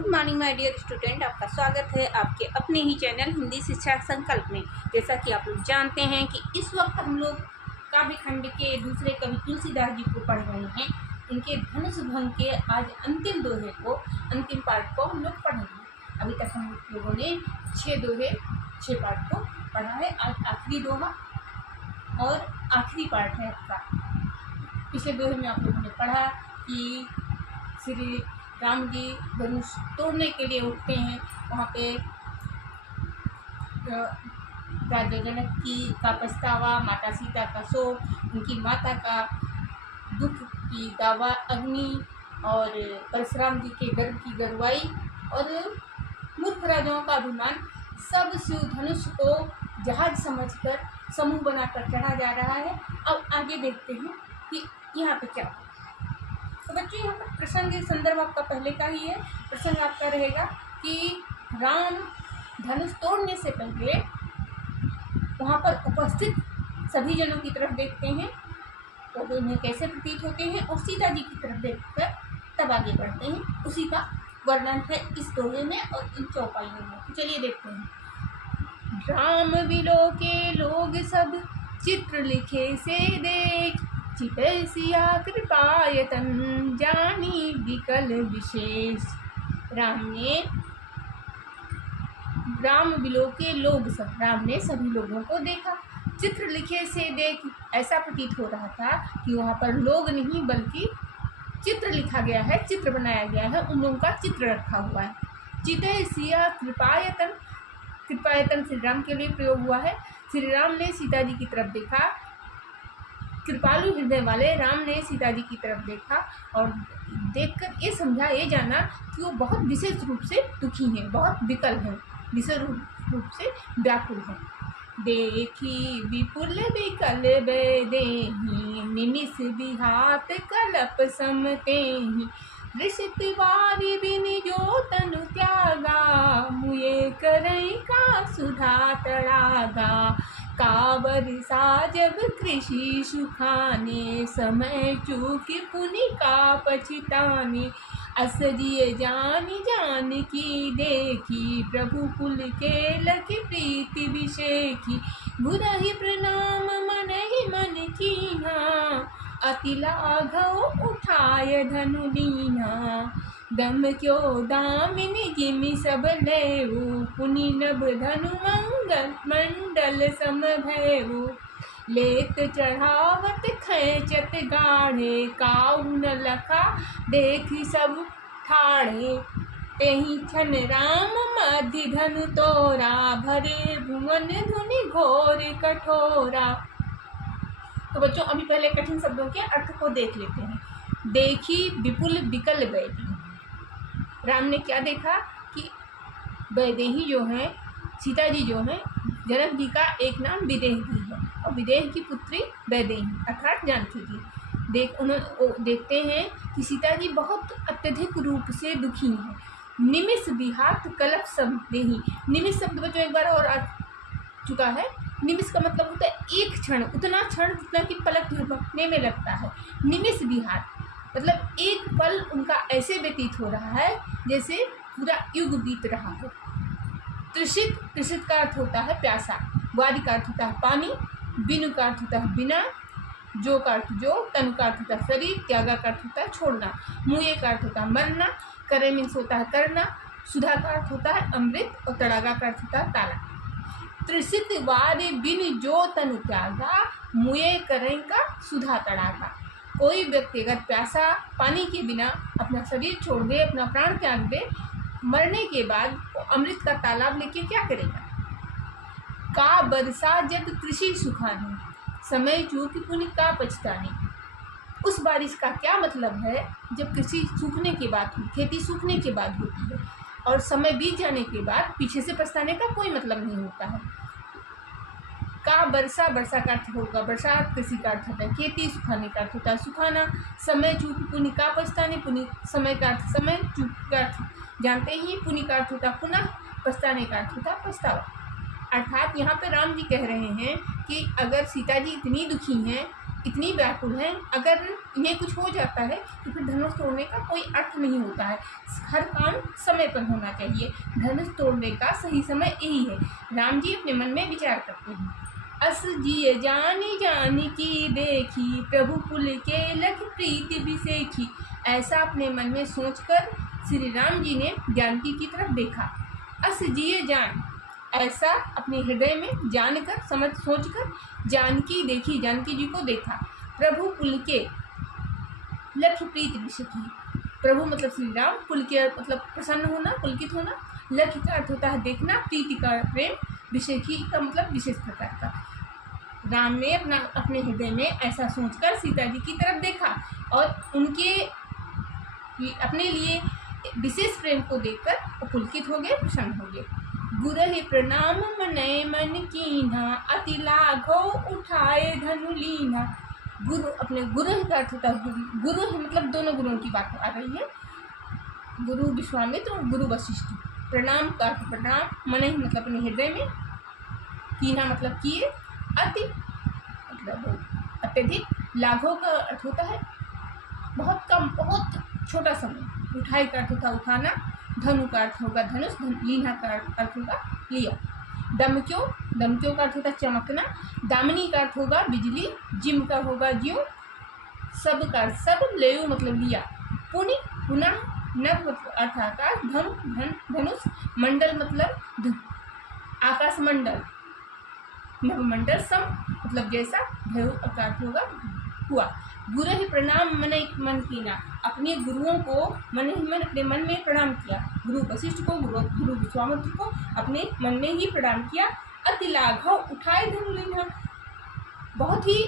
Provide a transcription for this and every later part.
Good morning my dear student. आपका स्वागत है आपके अपने ही चैनल हिंदी शिक्षा संकल्प में। जैसा कि आप लोग जानते हैं कि इस वक्त हम लोग काव्य खंड के दूसरे कवि तुलसीदास जी को पढ़ रहे हैं। इनके धनुष भंग के आज अंतिम दोहे को, अंतिम पार्ट को हम लोग पढ़ेंगे। अभी तक हम लोगों ने 6 पार्ट को पढ़ा है। आज आखिरी दोहा और आखिरी पार्ट है आपका। पिछले दोहे में आप लोगों ने पढ़ा कि श्री राम जी धनुष तोड़ने के लिए उठते हैं। वहाँ पे राजा जनक का पछतावा, माता सीता का शोक, उनकी माता का दुख की दावा अग्नि और परशुराम जी के गर्भ की गरवाई और मूर्ख राजाओं का अभिमान, सब शिव धनुष को जहाज समझकर समूह बनाकर चढ़ा जा रहा है। अब आगे देखते हैं कि यहाँ पे क्या। तो बच्चों, यहाँ पर प्रसंग संदर्भ आपका पहले का ही है। प्रसंग आपका रहेगा कि राम धनुष तोड़ने से पहले वहाँ पर उपस्थित सभी जनों की तरफ देखते हैं तो उन्हें कैसे प्रतीत होते हैं, और सीता जी की तरफ देखकर तब आगे बढ़ते हैं। उसी का वर्णन है इस दोहे में और इन चौपाइयों में। तो चलिए देखते हैं। राम बिलो के लोग सब चित्र लिखे से देख, चितै सिया कृपायतन जानी विकल विशेष। राम बिलो के लोग सब, राम ने सभी लोगों को देखा। चित्र लिखे से देख, ऐसा प्रतीत हो रहा था कि वहाँ पर लोग नहीं बल्कि चित्र लिखा गया है, चित्र बनाया गया है, उन लोगों का चित्र रखा हुआ है। चितै सिया कृपायतन, कृपायतन श्री राम के लिए प्रयोग हुआ है। श्री राम ने सीता जी की तरफ देखा, कृपालु हृदय वाले राम ने सीता जी की तरफ देखा और देखकर ये समझा, ये जाना कि वो बहुत विशेष रूप से दुखी हैं, बहुत विकल हैं, विशेष रूप से व्याकुल हैं। देखी विपुल विकल बेदेहि, निमिष विहात कलप समतेहि। ऋषित वारि बिन जो तनु त्यागा, मुए करई का सुधा तड़ागा। काबरसा जब कृषि सुखाने, समय चूकी पुनि का पछताने। असजिय जान जान की देखी, प्रभु कुल के लखि प्रीति विषेखी। गुरहि प्रणाम मन ही मन कीन्हा, अति लाघव उठाय धनु लीन्हा। दम क्यो दामिनी जिमि सब लेऊ, पुनि नभ धनु मंडल सम भयऊ। लेत चढ़ावत खैचत गाढ़े, काऊ न लखा देखी सब ठाढ़े। तेहि छन राम मध्य धनु तोरा, भरे भुवन धुनि घोर कठोरा। तो बच्चों, अभी पहले कठिन शब्दों के अर्थ को देख लेते हैं। देखी विपुल विकल वैदेही, राम ने क्या देखा कि वैदेही जो है, सीता जी जो है, जनक जी का एक नाम विदेह भी है और विदेह की पुत्री वैदेही अर्थात जानकी जी। देखते हैं कि सीता जी बहुत अत्यधिक रूप से दुखी हैं। निमिष विहात कलप समतेहि, निमिष शब्द बच्चों एक बार और आ चुका है। निमिष का मतलब होता है एक क्षण, उतना क्षण जितना कि पलक झपकने में लगता है। निमिष विहात मतलब एक पल उनका ऐसे व्यतीत हो रहा है जैसे पूरा युग बीत रहा हो। तृषित, तृषित का अर्थ होता है प्यासा, वारि का अर्थ होता है पानी, बिनु का अर्थ होता है बिना, जो का अर्थ जो, तनु का अर्थ होता है शरीर, त्यागा का अर्थ होता है छोड़ना, मुए का अर्थ होता है मरना, करे मीन्स होता है करना, सुधा का अर्थ होता है अमृत और तड़ागा का अर्थ होता है ताला। तृषित वारि बिन जो तनु त्यागा, मुए करे का सुधा तड़ागा। कोई व्यक्ति अगर प्यासा पानी के बिना अपना शरीर छोड़ दे, अपना प्राण त्याग दे, मरने के बाद अमृत का तालाब लेके क्या करेगा। का बरसा जब कृषि सुखाने, समय चूकी पुनि का पछताने। उस बारिश का क्या मतलब है जब कृषि सूखने के बाद, खेती सूखने के बाद होती है और समय बीत जाने के बाद पीछे से पछताने का कोई मतलब नहीं होता है। का बरसा, वर्षा का अर्थ होगा बरसात, कृषि का अर्थ होता है खेती, सुखाने का अर्थ होता है सुखाना। समय चूक पुनि का पछताने, पुनि समय का अर्थ समय, चूक का अर्थ जानते ही, पुनि का अर्थ होता है पुनः, पछताने का अर्थ होता है पछतावा। अर्थात यहाँ पे राम जी कह रहे हैं कि अगर सीता जी इतनी दुखी हैं इतनी व्याकुल हैं, अगर इन्हें कुछ हो जाता है तो फिर धनुष तोड़ने का कोई अर्थ नहीं होता है। हर काम समय पर होना चाहिए। धनुष तोड़ने का सही समय यही है। राम जी अपने मन में विचार करते हैं। अस जिय जानी जानी की देखी, प्रभु पुल के लख प्रीति बिसेखी। ऐसा अपने मन में सोचकर श्री राम जी ने जानकी की तरफ देखा। अस जिय जान, ऐसा अपने हृदय में जानकर समझ सोचकर जानकी देखी, जानकी जी को देखा। प्रभु पुल के लख प्रीति बिसेखी, प्रभु मतलब श्री राम, पुल के मतलब प्रसन्न होना, पुलकित होना, लख का अर्थ होता है देखना, प्रीति का प्रेम, विशेखी का मतलब विशेष प्रकार का। राम ने अपने हृदय में ऐसा सोचकर सीता जी की तरफ देखा और उनके अपने लिए विशेष प्रेम को देखकर वो पुलकित हो गए, प्रसन्न हो गए। गुरहि प्रणाम मनय मन कीन्हा, अति लाघो उठाए धनु लीन्हा। गुरु अपने गुरु का अर्थ होता है, गुरु मतलब दोनों गुरुओं की बात आ रही है, गुरु विश्वामित्र और गुरु वशिष्ठ। प्रणाम का अर्थ प्रणाम, मनहि मतलब अपने हृदय में, कीन्हा मतलब किए, अति मतलब अत्यधिक, लाघव का अर्थ होता है बहुत कम, बहुत छोटा समय, उठाई का अर्थ होता उठाना, धनु का अर्थ होगा धनुष, लीना का अर्थ होगा लिया। दमक्यो, दमक्यो का अर्थ होता चमकना, दामिनी का अर्थ होगा बिजली, जिम का होगा ज्यों, सब का अर्थ सब, लेयु मतलब लिया, पुनि पुनः, नभ अर्थ आकाश, धनु धनुष, मंडल मतलब आकाश मंडल, नवमंडल, सम मतलब जैसा, भय का अर्थ होगा हुआ। गुरु ही प्रणाम मन मन कीना, अपने गुरुओं को मन ही मन अपने मन में प्रणाम किया। गुरु वशिष्ठ को, गुरु विश्वामित्र को अपने मन में ही प्रणाम किया। अति लाघव उठाए धनु लीन्हा, बहुत ही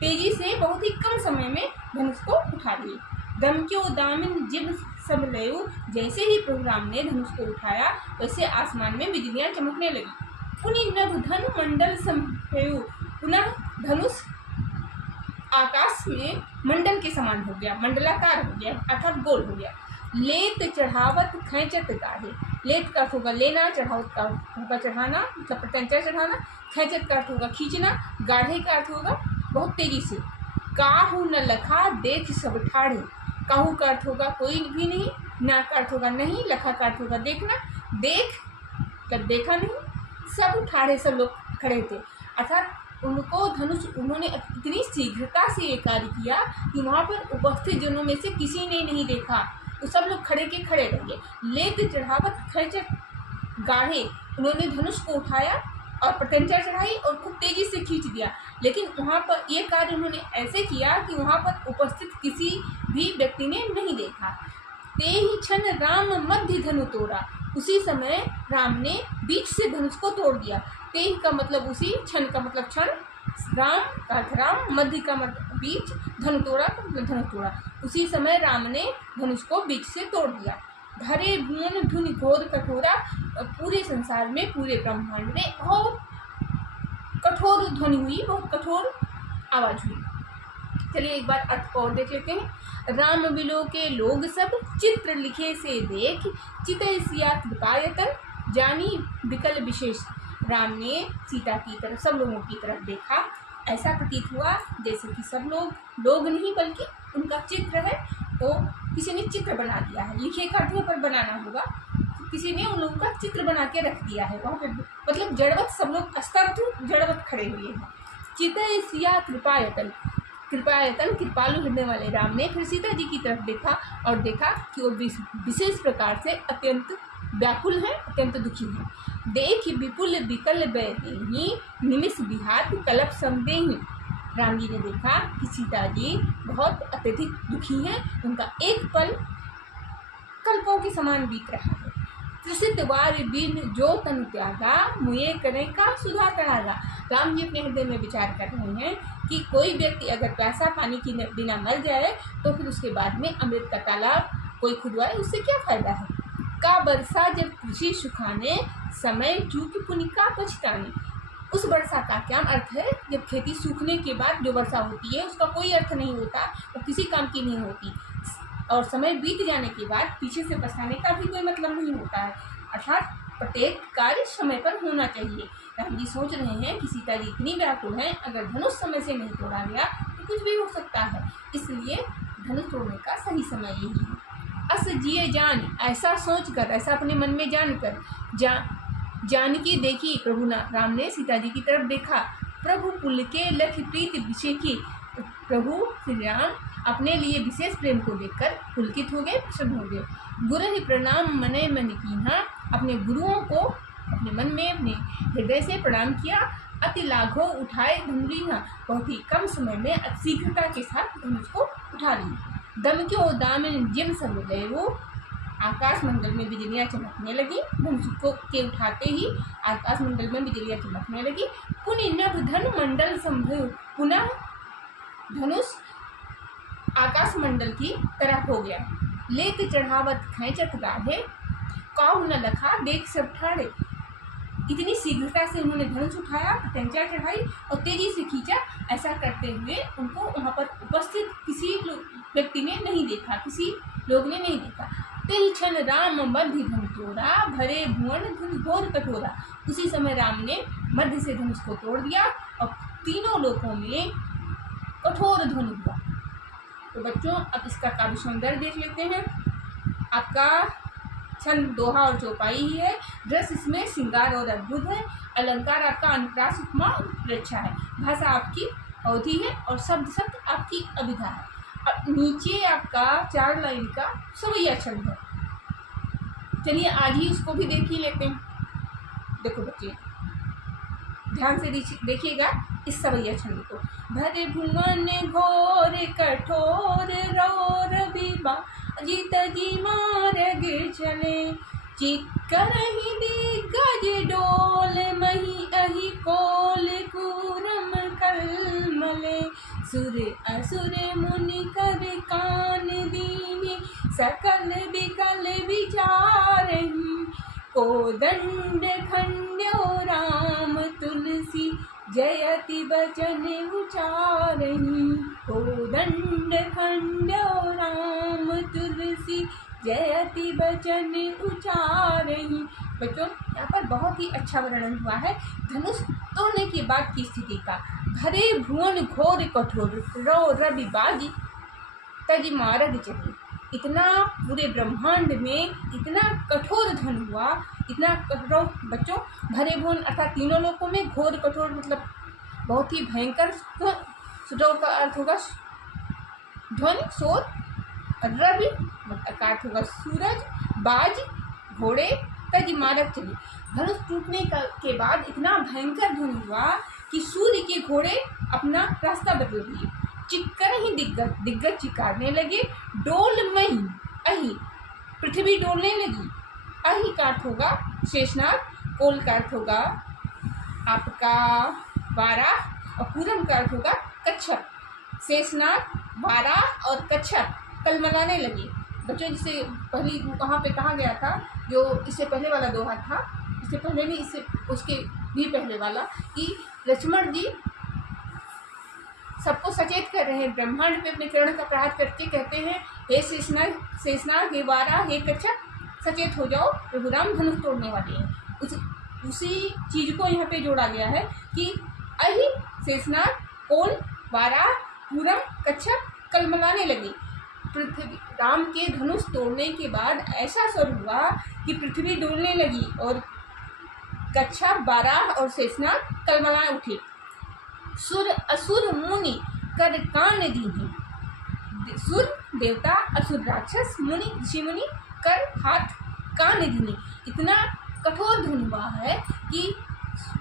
तेजी से बहुत ही कम समय में धनुष को उठा लिए। दमक्यो दामिन जिब सब लयो, जैसे ही प्रभु राम ने धनुष को उठाया वैसे आसमान में बिजलियां चमकने लगी। पुनि नभ धनु मंडल संभयो, पुनः धनुष आकाश में मंडल के समान हो गया, मंडलाकार हो गया अर्थात गोल हो गया। लेत चढ़ावत खैंचत गाढ़े, लेत का अर्थ होगा लेना, चढ़ावत का होगा चढ़ाना मतलब प्रत्यंचा चढ़ाना, खैंचत का अर्थ होगा खींचना, गाढ़े का अर्थ होगा बहुत तेजी से। काहू न लखा देख सब ठाढ़े, काहू का अर्थ होगा कोई भी नहीं, ना का अर्थ होगा नहीं, लखा का अर्थ होगा देखना, देख कर देखा नहीं, सब ठाढ़े सब लोग खड़े थे, अर्थात उनको धनुष उन्होंने इतनी शीघ्रता से ये कार्य किया कि वहाँ पर उपस्थित जनों में से किसी ने नहीं देखा, तो सब लोग खड़े के खड़े रह गए। लेत चढ़ावत खैंचत गाढ़े, उन्होंने धनुष को उठाया और प्रत्यंचा चढ़ाई और खूब तेजी से खींच दिया, लेकिन वहाँ पर ये कार्य उन्होंने ऐसे किया कि वहाँ पर उपस्थित किसी भी व्यक्ति ने नहीं देखा। ते ही क्षण राम मध्य धनु तोड़ा, उसी समय राम ने बीच से धनुष को तोड़ दिया। तेह का मतलब उसी, क्षण का मतलब क्षण, राम का अर्थ राम, मध्य का मतलब बीच, धनु तोड़ा का मतलब धनुष तोड़ा। उसी समय राम ने धनुष को बीच से तोड़ दिया। धरे भुवन धुनि घोर कठोरा, पूरे संसार में पूरे ब्रह्मांड में बहुत कठोर ध्वनि हुई, बहुत कठोर आवाज हुई। चलिए एक बार अर्थ को और देख लेते हैं। राम बिलो के लोग सब, चित्र लिखे से देख, चितय सिया कृपायतन, जानी विकल विशेष। राम ने सीता की तरफ, सब लोगों की तरफ देखा, ऐसा प्रतीत हुआ जैसे कि सब लोग नहीं बल्कि उनका चित्र है, तो किसी ने चित्र बना दिया है, लिखे का अर्थ पर बनाना होगा, तो किसी ने उन लोगों का चित्र बना के रख दिया है वहाँ पे, मतलब जड़वत सब लोग स्तब्ध जड़वत खड़े हुए हैं। चितय सिया कृपायतन, कृपायतन कृपालु हृदय वाले राम ने फिर सीता जी की तरफ देखा और देखा कि वो विशेष प्रकार से अत्यंत व्याकुल हैं, अत्यंत दुखी हैं। देख विपुल विकल बैदेहि, निमिष विहात कलप संदेहि। राम जी ने देखा कि सीता जी बहुत अत्यधिक दुखी हैं, उनका एक पल कल्पों के समान बीत रहा है। त्रिसित वार बिन जो तन त्यागा, मुए करे का सुधा तड़ागा। राम जी अपने हृदय में विचार कर रहे हैं कि कोई व्यक्ति अगर प्यासा पानी के बिना मर जाए तो फिर उसके बाद में अमृत का तालाब कोई खुदवाए, उससे क्या फायदा है। का वर्षा जब कृषि सुखाने, समय चूक पुनि का पछताने। उस वर्षा का क्या अर्थ है, जब खेती सूखने के बाद जो वर्षा होती है उसका कोई अर्थ नहीं होता, वो किसी काम की नहीं होती, और समय बीत जाने के बाद पीछे से पछताने का भी कोई मतलब नहीं होता है। अर्थात प्रत्येक कार्य समय पर होना चाहिए। राम जी सोच रहे हैं कि सीता जी इतनी व्याकुल हैं, अगर धनुष समय से नहीं तोड़ा गया तो कुछ भी हो सकता है, इसलिए धनुष तोड़ने का सही समय यही है। अस जिए जान, ऐसा सोचकर, ऐसा अपने मन में जानकर, जानकी देखी प्रभु राम ने सीता जी की तरफ देखा। प्रभु पुल के लख प्रीति विषेखी, प्रभु श्री राम अपने लिए विशेष प्रेम को देखकर पुलकित हो गए, प्रसन्न हो गए। गुरु ही प्रणाम मने मन कीन्हा, अपने गुरुओं को अपने मन में, अपने हृदय से प्रणाम किया। अति लाघो उठाए धनुलीना, बहुत ही कम समय में शीघ्रता के साथ धनुष को उठा ली। दमक्यो दामिन जिम सब गए, वो आकाश मंडल में बिजलियाँ चमकने लगी। धनुष को के उठाते ही आकाश मंडल में बिजलियाँ चमकने लगी। पुनः नभ धनु मंडल संभव, पुनः धनुष आकाश मंडल की तरह हो गया। लेक चढ़ावत खैचत गाढ़े, काहू न लखा देख सब ठाड़े। इतनी शीघ्रता से उन्होंने धनुष उठाया, प्रत्यंचा चढ़ाई और तेजी से खींचा। ऐसा करते हुए उनको वहाँ पर उपस्थित किसी व्यक्ति ने नहीं देखा, किसी लोग ने नहीं देखा। तेहि क्षण राम मध्य धनु तोड़ा, भरे भुवन धुन घोर कठोरा। उसी समय राम ने मध्य से धनुष को तोड़ दिया और तीनों लोकों में कठोर ध्वनि हुआ। तो बच्चों, अब इसका काव्य सौंदर्य देख लेते हैं। आपका छंद दोहा और चौपाई ही है। रस इसमें श्रृंगार और अद्भुत है। अलंकार आपका अनुप्रास उपमा उत्प्रेक्षा है। भाषा आपकी अवधि है और शब्द आपकी अभिधा है। अब नीचे आपका 4 लाइन का सवैया छंद है। चलिए आज ही उसको भी देख ही लेते हैं। देखो बच्चे, ध्यान से देखिएगा इस सवैया छंद को। भरे भुवन घोर कठोर, रौर विभा जित जी मार्ग चले। चिक्कर ही दिग्गज डोल, मही अहि कोल कूरम कलमले। सुर असुर मुनि कर कान दीने, सकल विकल विचारहि। कोदंड खंड्यो राम तुलसी, जयति बचन उचारहि। कोदंड खंड्यो राम तुलसी, जयति बचन उचारहि। बच्चों, यहाँ पर बहुत ही अच्छा वर्णन हुआ है धनुष तोड़ने के बाद की स्थिति का। भरे भुवन घोर कठोर, रौ रवि बाजी तज मार्ग चली। इतना पूरे ब्रह्मांड में इतना कठोर धन हुआ, इतना कठोर। बच्चों, भरे भुवन अर्थात तीनों लोकों में, घोर कठोर मतलब बहुत ही भयंकर। सुडो का अर्थ होगा ध्वनि शोर, रवि का अर्थ होगा सूरज, बाज घोड़े, तज मार्ग चली। धनुष टूटने के बाद इतना भयंकर ध्वनि हुआ कि सूर्य के घोड़े अपना रास्ता बदल दिए। चिक्कर ही दिग्गज चिकारने लगे। डोलमयी अहि, पृथ्वी डोलने लगी। अहि का अर्थ होगा शेषनाग, कोल का अर्थ होगा आपका वाराह और पूरम का अर्थ होगा कच्छप। शेषनाग, वाराह और कच्छप कलमलाने लगे। बच्चों, जिसे पहले वहाँ पे कहा गया था, जो इससे पहले वाला दोहा था, इससे पहले नहीं, इससे उसके भी पहले वाला, कि लक्ष्मण जी सबको सचेत कर रहे हैं। ब्रह्मांड पे अपने किरण का प्रहार करके कहते हैं, हे शेषनाग, हे वाराह, हे कच्छप, सचेत हो जाओ, प्रभु राम धनुष तोड़ने वाले हैं। उसी चीज को यहाँ पे जोड़ा गया है कि अहि, शेषनाग, कोल, वाराह, पूरम, कच्छप कलमलाने लगे। पृथ्वी राम के धनुष तोड़ने के बाद ऐसा स्वर हुआ कि पृथ्वी डोलने लगी और कच्छप, वाराह और शेषनाग कलमला उठे। सुर असुर मुनि कर कान दीने। सुर देवता, असुर राक्षस, मुनि ऋषि मुनि, कर हाथ, कान दीने। इतना कठोर धुन हुआ है कि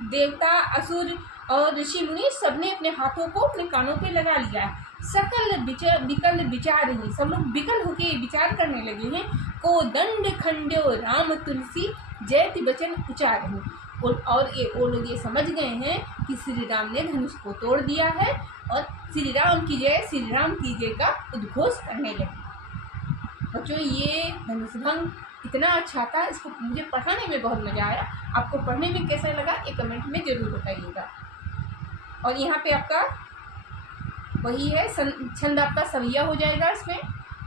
देवता, असुर और ऋषि मुनि सबने अपने हाथों को अपने कानों पे लगा लिया। सकल विकल विचार ही, सब लोग विकल होके विचार करने लगे हैं। को दंड खंड्यो राम तुलसी, जयति बचन उचार। और वो लोग ये समझ गए हैं कि श्री राम ने धनुष को तोड़ दिया है और श्री राम की जय का उद्घोष करने लगे। बच्चों, ये धनुष भंग इतना अच्छा था, इसको मुझे पढ़ाने में बहुत मज़ा आया। आपको पढ़ने में कैसा लगा ये कमेंट में ज़रूर बताइएगा। और यहाँ पे आपका वही है, छंद आपका सवैया हो जाएगा इसमें,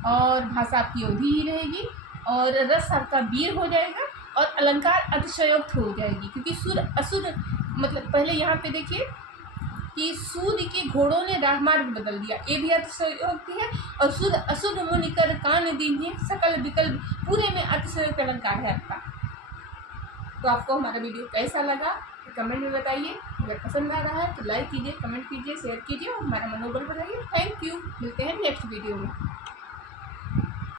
और भाषा आपकी अवधि ही रहेगी, और रस आपका वीर हो जाएगा, और अलंकार अतिशयोक्त हो जाएगी, क्योंकि सुर असुर मतलब पहले यहाँ पे देखिए कि सूर्य के घोड़ों ने राजमार्ग बदल दिया, ये भी अतिशयोक्त है। और सुर असुर मुनिकर कान दीन्हे सकल विकल्प, पूरे में अतिशयोक्त अलंकार है आपका। तो आपको हमारा वीडियो कैसा लगा कमेंट में बताइए। अगर पसंद आ रहा है तो लाइक कीजिए, कमेंट कीजिए, शेयर कीजिए और हमारा मनोबल बढ़ाइए। Thank you. मिलते हैं नेक्स्ट वीडियो में।